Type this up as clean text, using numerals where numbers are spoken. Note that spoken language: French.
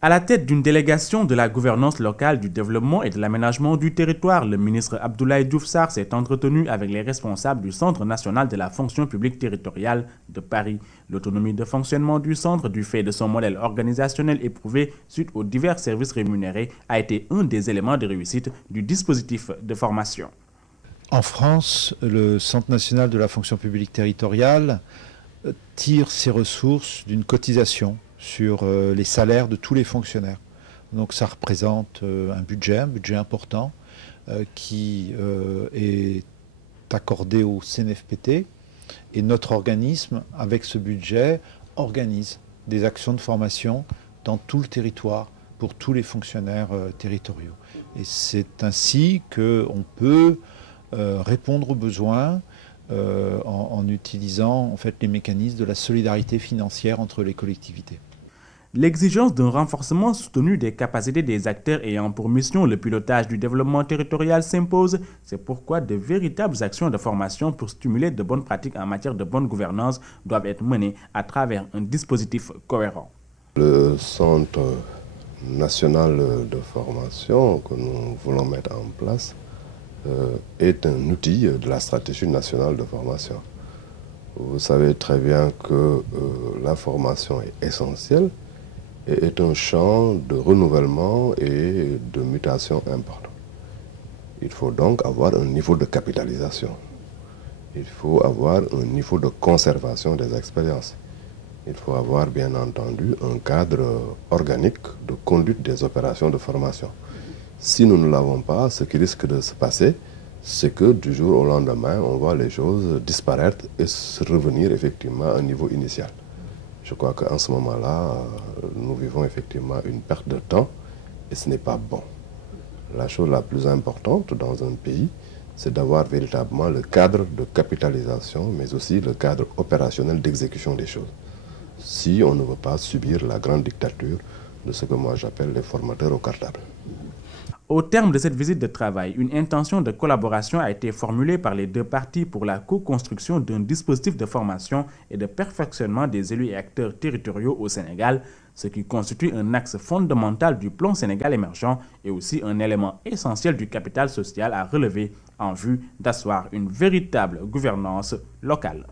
À la tête d'une délégation de la gouvernance locale, du développement et de l'aménagement du territoire, le ministre Abdoulaye Diouf Sarr s'est entretenu avec les responsables du Centre national de la fonction publique territoriale de Paris. L'autonomie de fonctionnement du centre, du fait de son modèle organisationnel éprouvé suite aux divers services rémunérés, a été un des éléments de réussite du dispositif de formation. En France, le Centre national de la fonction publique territoriale tire ses ressources d'une cotisation sur les salaires de tous les fonctionnaires. Donc ça représente un budget important qui est accordé au CNFPT, et notre organisme, avec ce budget, organise des actions de formation dans tout le territoire pour tous les fonctionnaires territoriaux. Et c'est ainsi qu'on peut répondre aux besoins en utilisant en fait les mécanismes de la solidarité financière entre les collectivités. L'exigence d'un renforcement soutenu des capacités des acteurs ayant pour mission le pilotage du développement territorial s'impose. C'est pourquoi de véritables actions de formation pour stimuler de bonnes pratiques en matière de bonne gouvernance doivent être menées à travers un dispositif cohérent. Le Centre national de formation que nous voulons mettre en place est un outil de la stratégie nationale de formation. Vous savez très bien que la formation est essentielle et est un champ de renouvellement et de mutation important. Il faut donc avoir un niveau de capitalisation. Il faut avoir un niveau de conservation des expériences. Il faut avoir bien entendu un cadre organique de conduite des opérations de formation. Si nous ne l'avons pas, ce qui risque de se passer, c'est que du jour au lendemain, on voit les choses disparaître et revenir effectivement à un niveau initial. Je crois qu'en ce moment-là, nous vivons effectivement une perte de temps et ce n'est pas bon. La chose la plus importante dans un pays, c'est d'avoir véritablement le cadre de capitalisation, mais aussi le cadre opérationnel d'exécution des choses. Si on ne veut pas subir la grande dictature de ce que moi j'appelle les formateurs au cartable. Au terme de cette visite de travail, une intention de collaboration a été formulée par les deux parties pour la co-construction d'un dispositif de formation et de perfectionnement des élus et acteurs territoriaux au Sénégal, ce qui constitue un axe fondamental du plan Sénégal émergent et aussi un élément essentiel du capital social à relever en vue d'asseoir une véritable gouvernance locale.